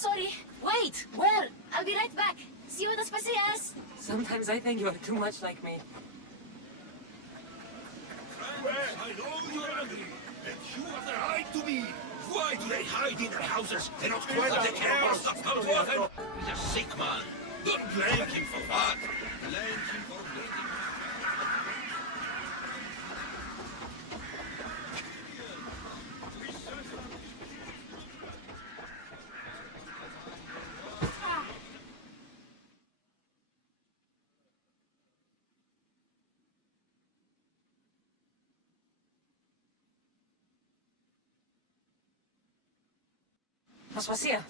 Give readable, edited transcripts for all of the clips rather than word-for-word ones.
sorry. Wait, where? I'll be right back. See you at Aspasias. Sometimes I think you're too much like me. Friends, I know you're angry, and you have the right to be. Why do they hide in their houses and not quell the chaos that comes to Athens? He's a sick man. Don't blame him for that. Blame him for letting... Aspasia.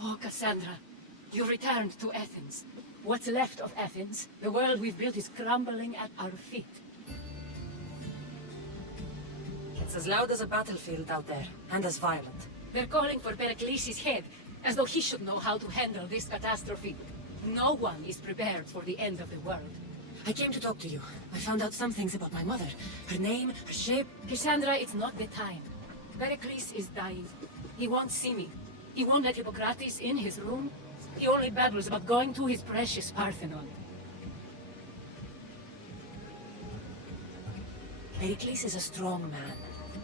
Oh, Cassandra. You've returned to Athens. What's left of Athens, the world we've built is crumbling at our feet. It's as loud as a battlefield out there, and as violent. They're calling for Pericles' head, as though he should know how to handle this catastrophe. No one is prepared for the end of the world. I came to talk to you. I found out some things about my mother. Her name, her shape... Cassandra, it's not the time. Pericles is dying. He won't see me. He won't let Hippocrates in his room. He only babbles about going to his precious Parthenon. Pericles is a strong man.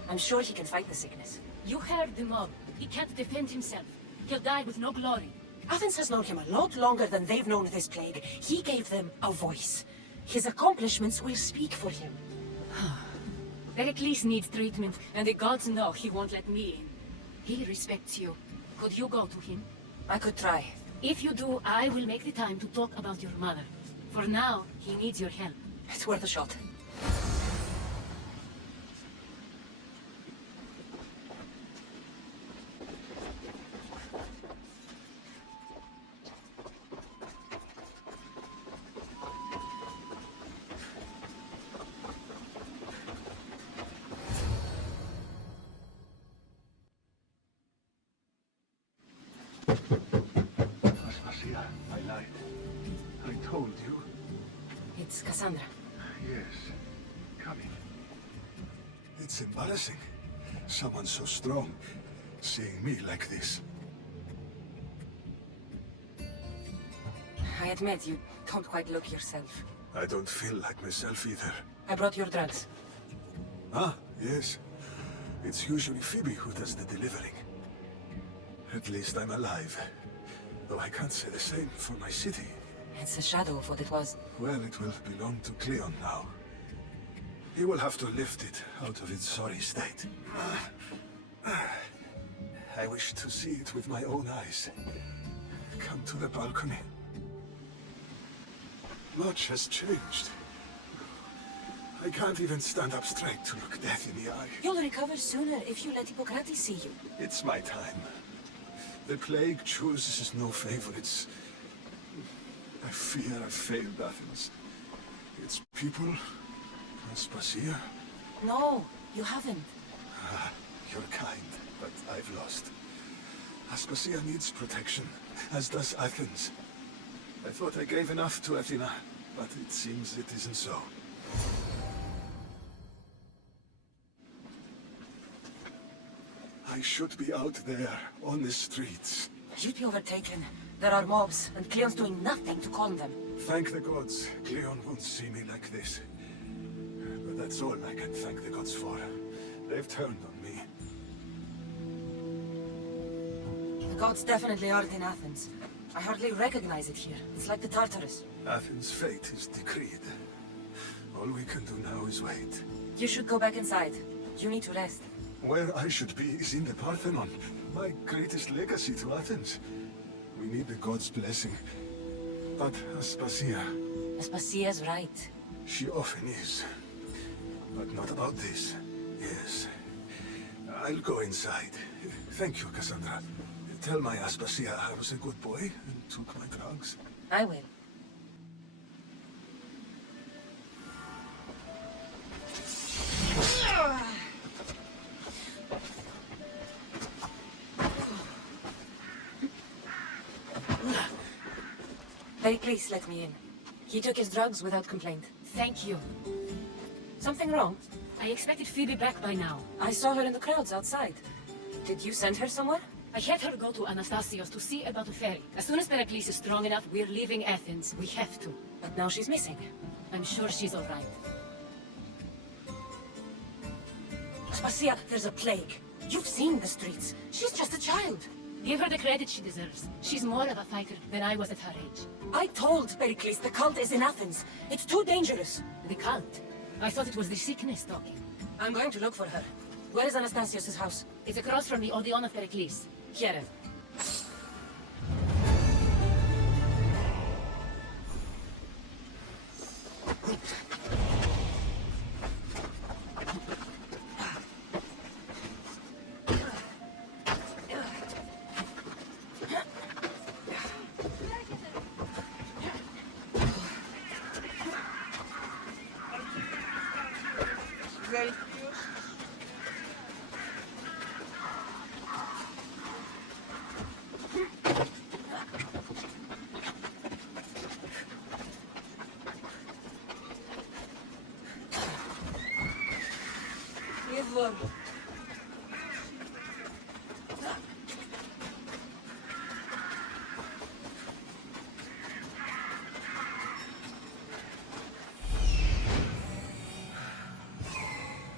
I'm sure he can fight the sickness. You heard the mob. He can't defend himself. He'll die with no glory. Athens has known him a lot longer than they've known this plague. He gave them a voice. His accomplishments will speak for him. Pericles needs treatment, and the gods know he won't let me in. He respects you. Could you go to him? I could try. If you do, I will make the time to talk about your mother. For now, he needs your help. It's worth a shot. Aspasia, I lied. I told you. It's Cassandra. Yes. Come in. It's embarrassing. Someone so strong, seeing me like this. I admit, you don't quite look yourself. I don't feel like myself either. I brought your drugs. Ah, yes. It's usually Phoebe who does the delivering. At least I'm alive. Though I can't say the same for my city. It's a shadow of what it was. Well, it will belong to Cleon now. He will have to lift it out of its sorry state. I wish to see it with my own eyes. Come to the balcony. Much has changed. I can't even stand up straight to look death in the eye. You'll recover sooner if you let Hippocrates see you. It's my time. The plague chooses no favorites. I fear I've failed Athens. Its people, Aspasia. No, you haven't. You're kind, but I've lost. Aspasia needs protection, as does Athens. I thought I gave enough to Athena, but it seems it isn't so. I should be out there, on the streets. You'd be overtaken. There are mobs, and Cleon's doing nothing to calm them. Thank the gods, Cleon won't see me like this. But that's all I can thank the gods for. They've turned on me. The gods definitely aren't in Athens. I hardly recognize it here. It's like the Tartarus. Athens' fate is decreed. All we can do now is wait. You should go back inside. You need to rest. Where I should be is in the Parthenon, my greatest legacy to Athens. We need the gods' blessing. But Aspasia... Aspasia's right. She often is. But not about this. Yes. I'll go inside. Thank you, Cassandra. Tell my Aspasia I was a good boy and took my drugs. I will. Please let me in. He took his drugs without complaint. Thank you. Something wrong? I expected Phoebe back by now. I saw her in the crowds outside. Did you send her somewhere? I had her go to Anastasios to see about a ferry. As soon as Pericles is strong enough, we're leaving Athens. We have to. But now she's missing. I'm sure she's all right. Aspasia, there's a plague. You've seen the streets. She's just a child. Give her the credit she deserves. She's more of a fighter than I was at her age. I told Pericles the cult is in Athens. It's too dangerous. The cult? I thought it was the sickness talking. I'm going to look for her. Where is Anastasios' house? It's across from the Odeon of Pericles. Here.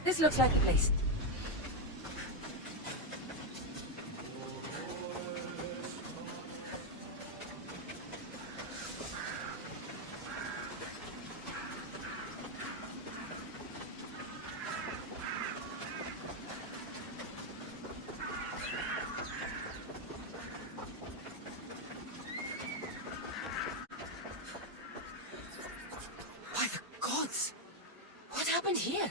This looks like the place. By the gods! What happened here?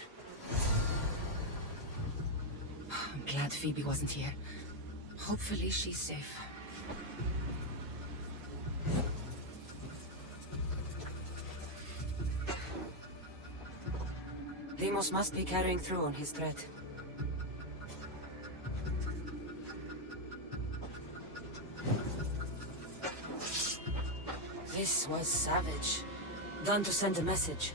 I'm glad Phoebe wasn't here. Hopefully she's safe. Deimos must be carrying through on his threat. This was savage. Done to send a message.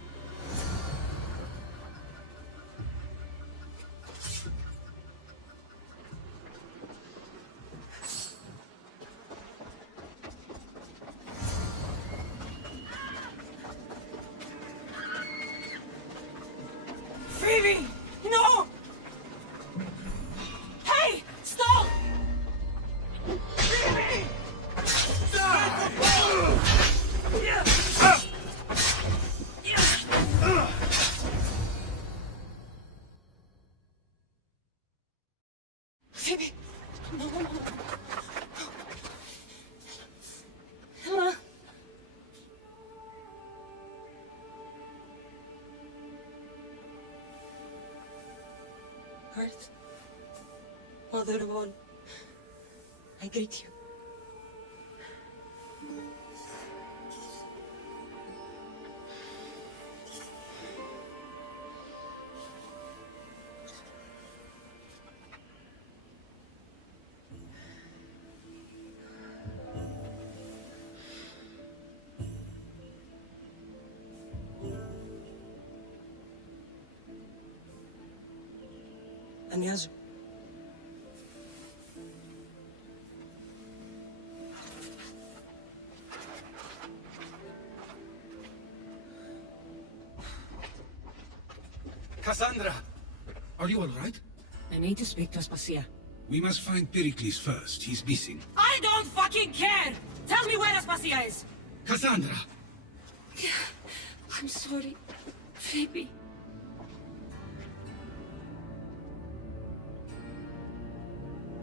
Phoebe! No! Hey! Stop! Phoebe! Phoebe! No, no, no. Emma! Earth, Mother of all, I greet you. Ανιάζω. Cassandra! Are you all right? I need to speak to Aspasia. We must find Pericles first. He's missing. I don't fucking care! Tell me where Aspasia is! Cassandra! I'm sorry, Phoebe.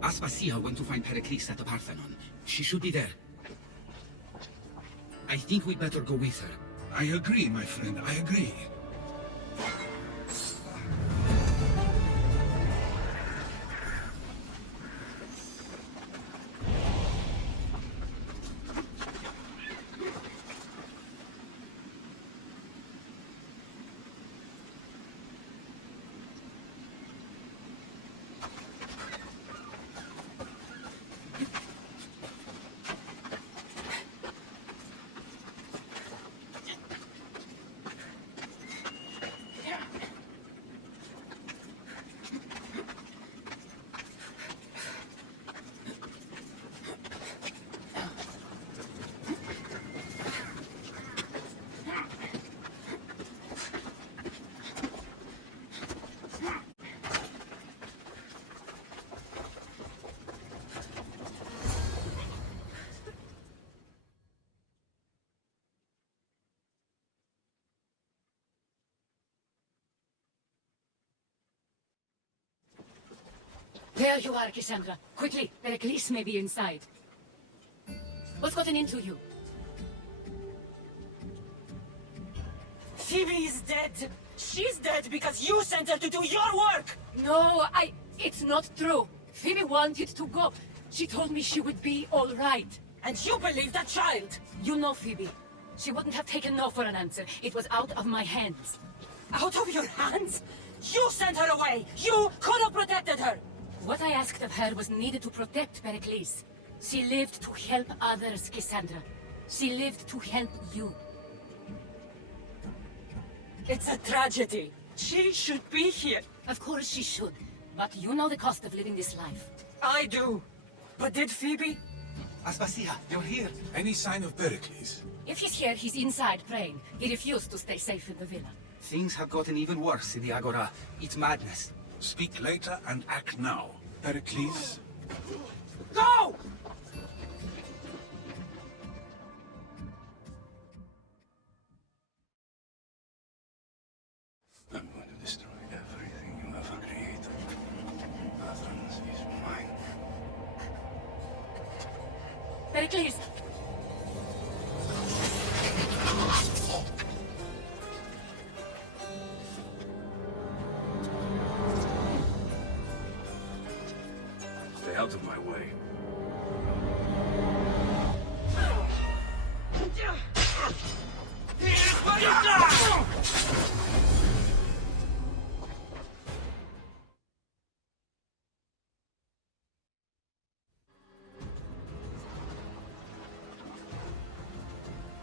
Aspasia went to find Pericles at the Parthenon. She should be there. I think we'd better go with her. I agree, my friend. I agree. There you are, Cassandra. Quickly, Pericles may be inside. What's gotten into you? Phoebe is dead. She's dead because you sent her to do your work. No, it's not true. Phoebe wanted to go. She told me she would be all right. And you believe that child? You know Phoebe. She wouldn't have taken no for an answer. It was out of my hands. Out of your hands? You sent her away. You could have protected her. What I asked of her was needed to protect Pericles. She lived to help others, Cassandra. She lived to help you. It's a tragedy. She should be here. Of course she should. But you know the cost of living this life. I do. But did Phoebe? Aspasia, you're here. Any sign of Pericles? If he's here, he's inside praying. He refused to stay safe in the villa. Things have gotten even worse in the Agora. It's madness. Speak later and act now. Pericles? Go! I'm going to destroy everything you ever created. Athens is mine. Pericles! Stay out of my way.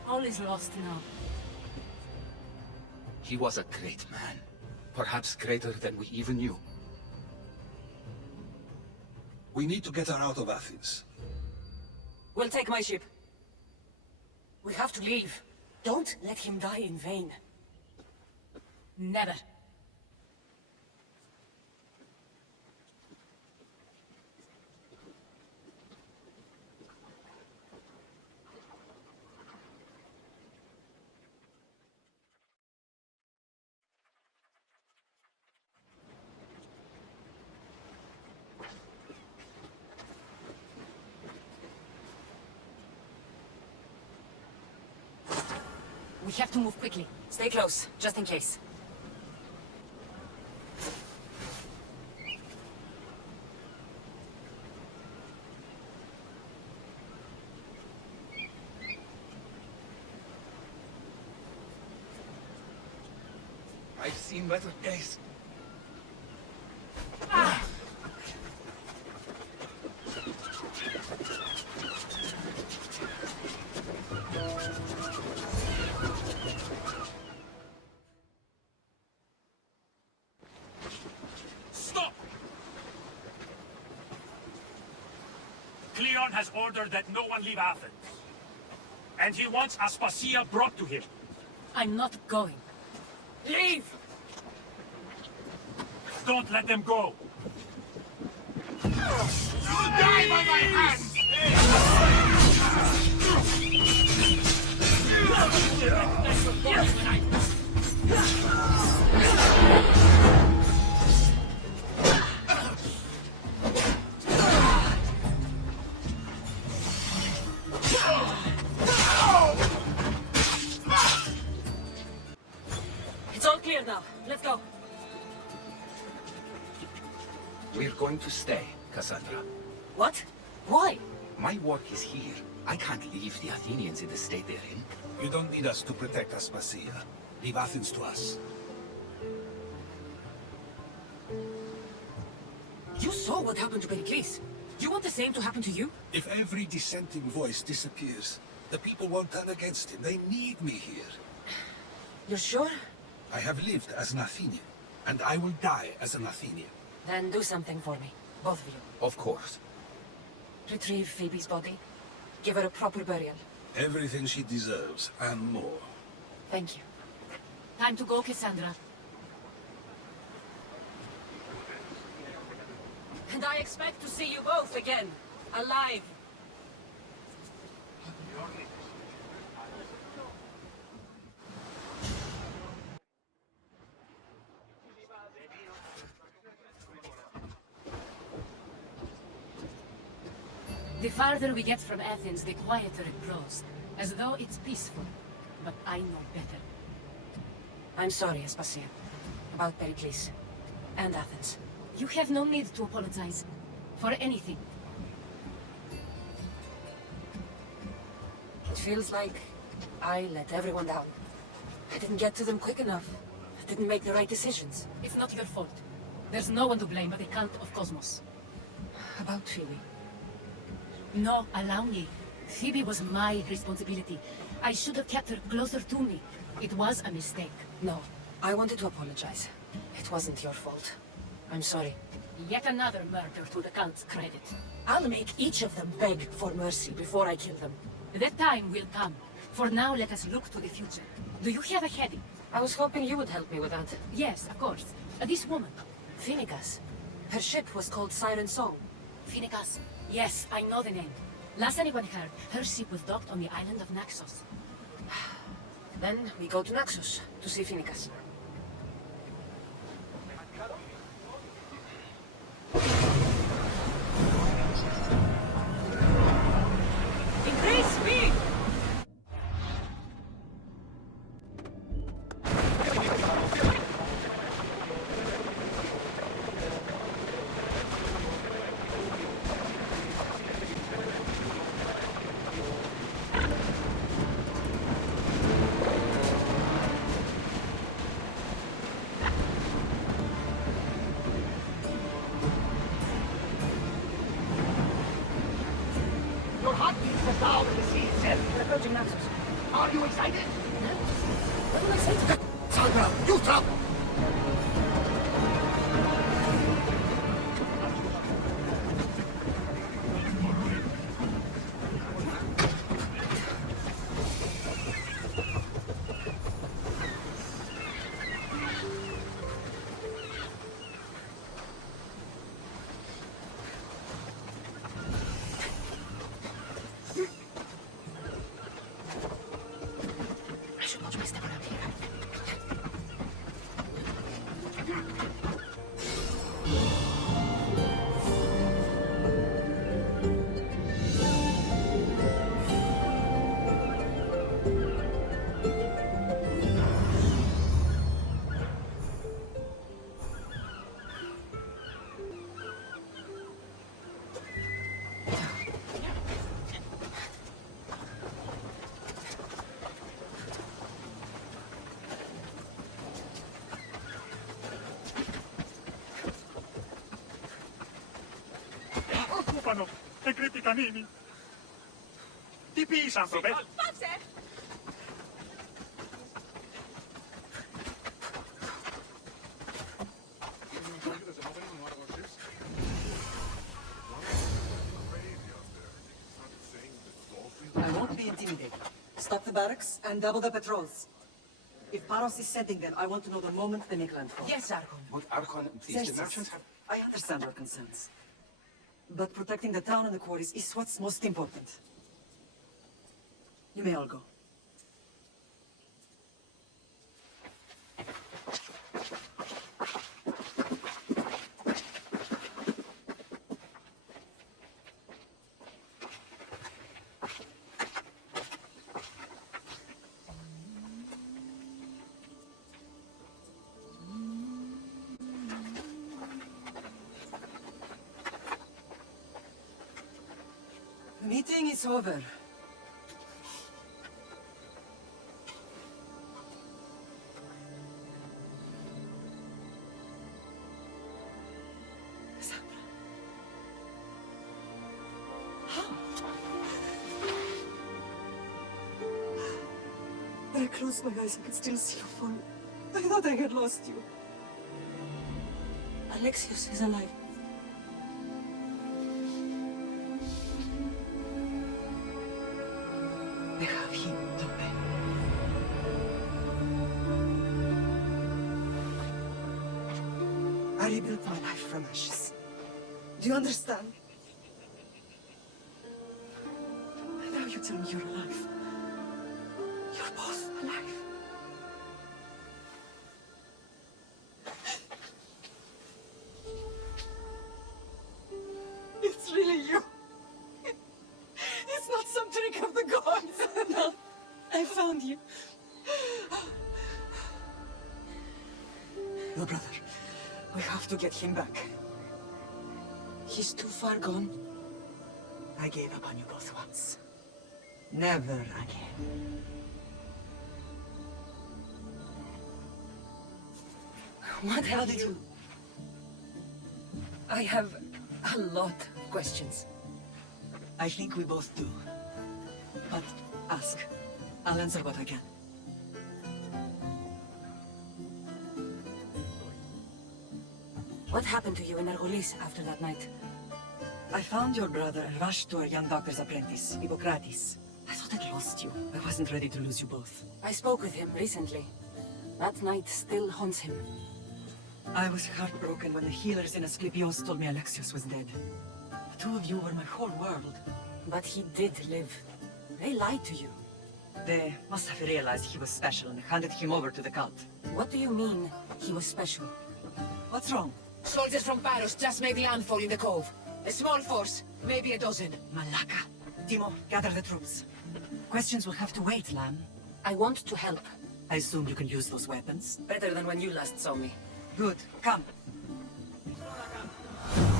All is lost now. He was a great man. Perhaps greater than we even knew. We need to get her out of Athens. We'll take my ship. We have to leave. Don't let him die in vain. Never. We have to move quickly. Stay close, just in case. I've seen better days. Stop! Cleon has ordered that no one leave Athens. And he wants Aspasia brought to him. I'm not going. Leave! Don't let them go. You'll die by my hand! It's all clear now. Let's go. We're going to stay, Cassandra. What? Why? My work is here. I can't leave the Athenians in the state they're in. You don't need us to protect Aspasia. Leave Athens to us. You saw what happened to Pericles. You want the same to happen to you? If every dissenting voice disappears, the people won't turn against him. They need me here. You're sure? I have lived as an Athenian, and I will die as an Athenian. Then do something for me. Both of you. Of course. Retrieve Phoebe's body. Give her a proper burial. Everything she deserves, and more. Thank you. Time to go, Cassandra. And I expect to see you both again. Alive. The farther we get from Athens, the quieter it grows, as though it's peaceful. But I know better. I'm sorry, Aspasia. About Pericles. And Athens. You have no need to apologize. For anything. It feels like I let everyone down. I didn't get to them quick enough. I didn't make the right decisions. It's not your fault. There's no one to blame but the cult of Cosmos. About Phoebe. No, allow me. Phoebe was my responsibility. I should have kept her closer to me. It was a mistake. No, I wanted to apologize. It wasn't your fault. I'm sorry. Yet another murder to the cult's credit. I'll make each of them beg for mercy before I kill them. That time will come. For now, let us look to the future. Do you have a heading? I was hoping you would help me with that. Yes, of course. This woman. Phoenix. Her ship was called Siren Song. Phoenix. Yes, I know the name. Last anyone heard, her ship was docked on the island of Naxos. Then we go to Naxos to see Phoenix. Increase speed! Your heartbeat is down in the sea itself. We're approaching Naxos. Are you excited? What will I say to them? Sandra, you drop! I should watch my step around here. Occupano e criticanini. Ti pisano, beh. I won't be intimidated. Stop the barracks and double the patrols. If Paros is sending them, I want to know the moment they make landfall. Yes, Archon. But Archon, please, the Xerxes, merchants have... I understand your concerns. But protecting the town and the quarries is what's most important. You may all go. The meeting is over. Sandra. How? When I closed my eyes, I could still see you fall. I thought I had lost you. Alexios is alive. They have him, don't they? I rebuilt my life from ashes. Do you understand? And now you tell me you're alive. You're both alive. It's really you. Your brother. We have to get him back. He's too far gone. I gave up on you both once. Never again. What have you... I have a lot of questions. I think we both do. But ask. I'll answer what I can. What happened to you in Argolis after that night? I found your brother and rushed to our young doctor's apprentice, Hippocrates. I thought I'd lost you. I wasn't ready to lose you both. I spoke with him recently. That night still haunts him. I was heartbroken when the healers in Asclepios told me Alexios was dead. The two of you were my whole world. But he did live. They lied to you. They must have realized he was special and handed him over to the cult. What do you mean, he was special? What's wrong? Soldiers from Paros just made landfall in the cove. A small force, maybe a dozen. Malaka. Timo, gather the troops. Questions will have to wait, Lamb. I want to help. I assume you can use those weapons. Better than when you last saw me. Good. Come.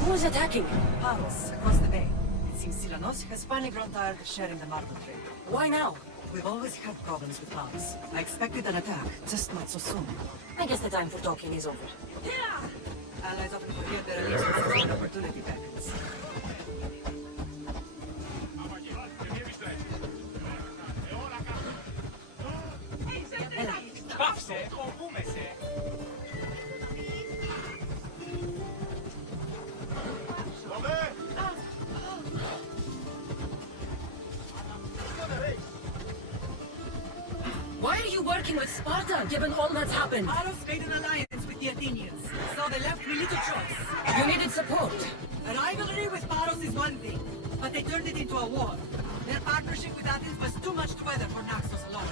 Who is attacking? Paros, across the bay. It seems Silanos has finally grown tired of sharing the marble trade. Why now? We've always had problems with Paros. I expected an attack, just not so soon. I guess the time for talking is over. Allies often forget their allegiance when opportunity beckons. Why are you working with Sparta, given all that's happened? Paros made an alliance with the Athenians, so they left me little choice. You needed support. A rivalry with Paros is one thing, but they turned it into a war. Their partnership with Athens was too much to weather for Naxos alone.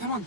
Come on.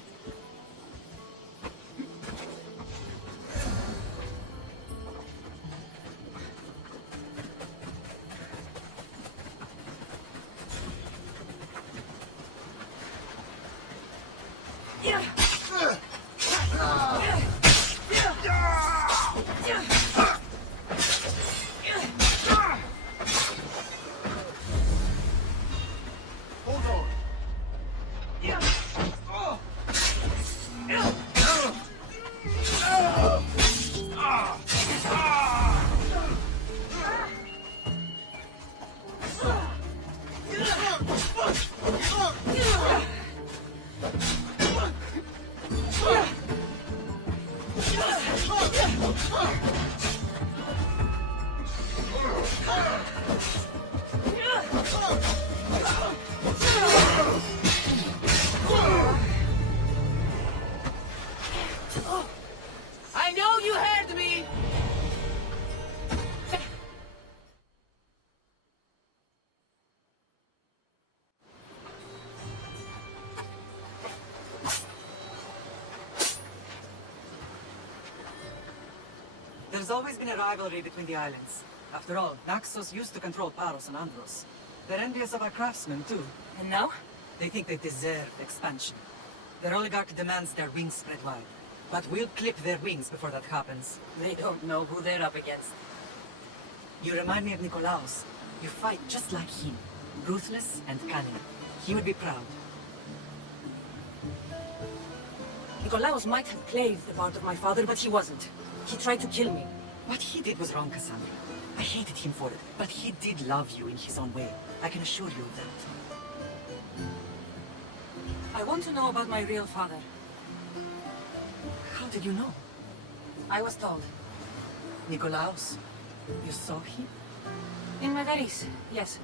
I know you heard me! There's always been a rivalry between the islands. After all, Naxos used to control Paros and Andros. They're envious of our craftsmen, too. And now? They think they deserve expansion. Their oligarch demands their wings spread wide. But we'll clip their wings before that happens. They don't know who they're up against. You remind me of Nikolaos. You fight just like him. Ruthless and cunning. He would be proud. Nikolaos might have played the part of my father, but he wasn't. He tried to kill me. What he did was wrong, Cassandra. I hated him for it, but he did love you in his own way. I can assure you of that. I want to know about my real father. How did you know? I was told. Nikolaos. You saw him? In Megaris, yes.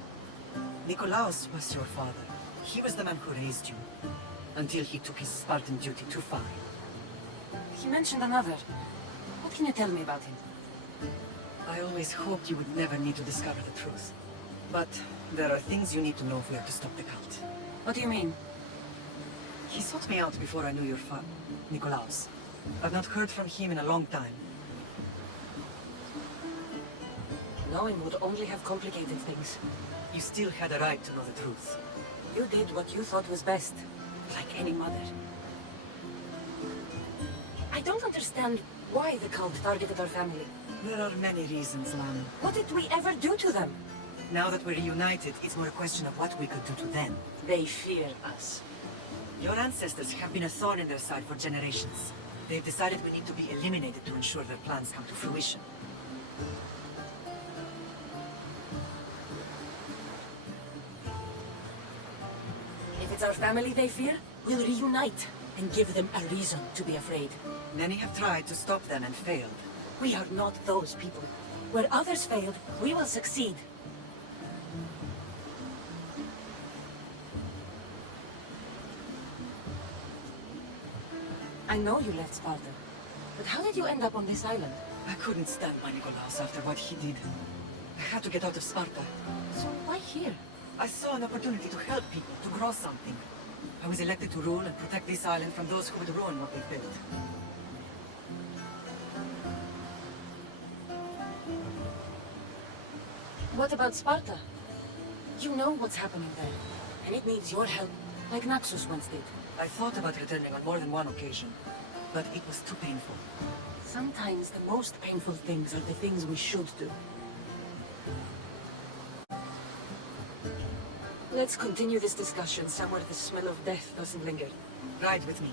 Nikolaos was your father. He was the man who raised you. Until he took his Spartan duty too far. He mentioned another. What can you tell me about him? I always hoped you would never need to discover the truth. But there are things you need to know if we are to stop the cult. What do you mean? He sought me out before I knew your father, Nikolaos. I've not heard from him in a long time. Knowing would only have complicated things. You still had a right to know the truth. You did what you thought was best, like any mother. I don't understand why the cult targeted our family. There are many reasons, Lamb. What did we ever do to them? Now that we're reunited, it's more a question of what we could do to them. They fear us. Your ancestors have been a thorn in their side for generations. They've decided we need to be eliminated to ensure their plans come to fruition. If it's our family they fear, we'll reunite and give them a reason to be afraid. Many have tried to stop them and failed. We are not those people. Where others failed, we will succeed. I know you left Sparta, but how did you end up on this island? I couldn't stand my Nikolaos after what he did. I had to get out of Sparta. So why here? I saw an opportunity to help people, to grow something. I was elected to rule and protect this island from those who would ruin what we built. What about Sparta? You know what's happening there, and it needs your help, like Naxos once did. I thought about returning on more than one occasion, but it was too painful. Sometimes the most painful things are the things we should do. Let's continue this discussion somewhere the smell of death doesn't linger. Ride with me.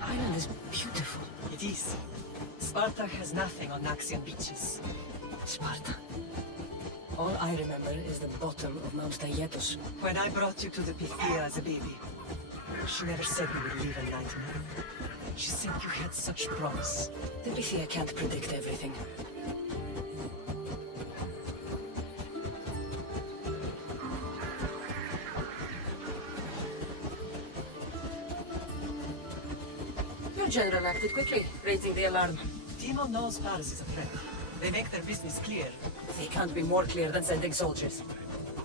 Island is beautiful. It is. Sparta has nothing on Naxian beaches. Sparta. All I remember is the bottom of Mount Taygetos. When I brought you to the Pythia as a baby, she never said we would leave a nightmare. She said you had such promise. The Pythia can't predict everything. Your general acted quickly, raising the alarm. Timo knows Paris is a threat. They make their business clear. They can't be more clear than sending soldiers.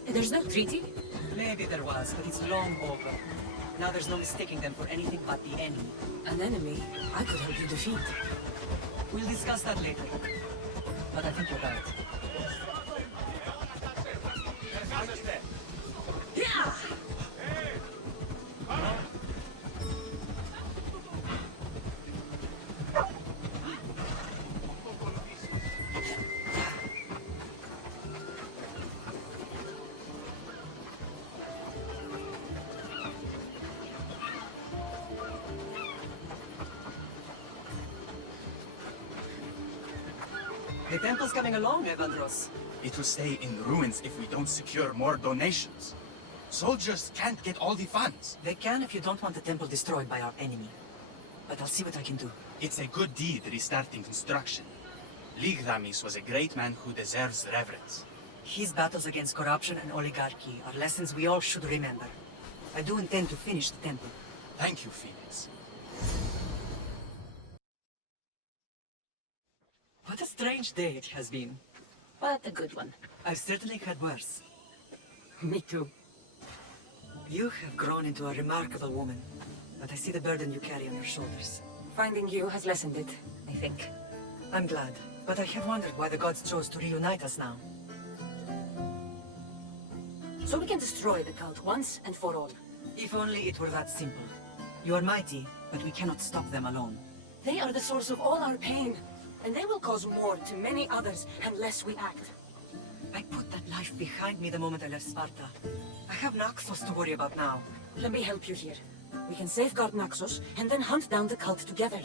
There's no treaty? Maybe there was, but it's long over. Now there's no mistaking them for anything but the enemy. An enemy I could help you defeat. We'll discuss that later. But I think you're right. The temple's coming along, Evandros. It will stay in ruins if we don't secure more donations. Soldiers can't get all the funds. They can if you don't want the temple destroyed by our enemy. But I'll see what I can do. It's a good deed restarting construction. Ligdamis was a great man who deserves reverence. His battles against corruption and oligarchy are lessons we all should remember. I do intend to finish the temple. Thank you, Phoenix. What a strange day it has been. But a good one. I've certainly had worse. Me too. You have grown into a remarkable woman, but I see the burden you carry on your shoulders. Finding you has lessened it, I think. I'm glad, but I have wondered why the gods chose to reunite us now. So we can destroy the cult once and for all. If only it were that simple. You are mighty, but we cannot stop them alone. They are the source of all our pain, and they will cause more to many others unless we act. I put that life behind me the moment I left Sparta. I have Naxos to worry about now. Let me help you here. We can safeguard Naxos and then hunt down the cult together.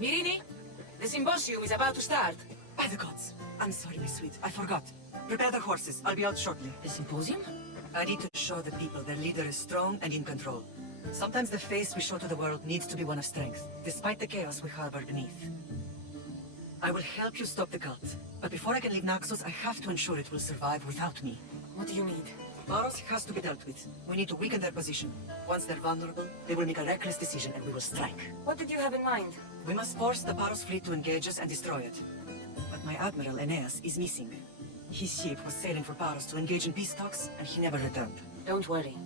Mirini, the symposium is about to start. By the gods. I'm sorry, my sweet. I forgot. Prepare the horses. I'll be out shortly. The symposium? I need to show the people their leader is strong and in control. Sometimes the face we show to the world needs to be one of strength, despite the chaos we harbor beneath. I will help you stop the cult, but before I can leave Naxos, I have to ensure it will survive without me. What do you need? Paros has to be dealt with. We need to weaken their position. Once they're vulnerable, they will make a reckless decision and we will strike. What did you have in mind? We must force the Paros fleet to engage us and destroy it. But my admiral, Aeneas, is missing. His ship was sailing for Paros to engage in peace talks, and he never returned. Don't worry.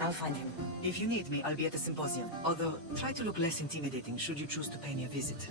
I'll find him. If you need me, I'll be at the symposium. Although, try to look less intimidating should you choose to pay me a visit.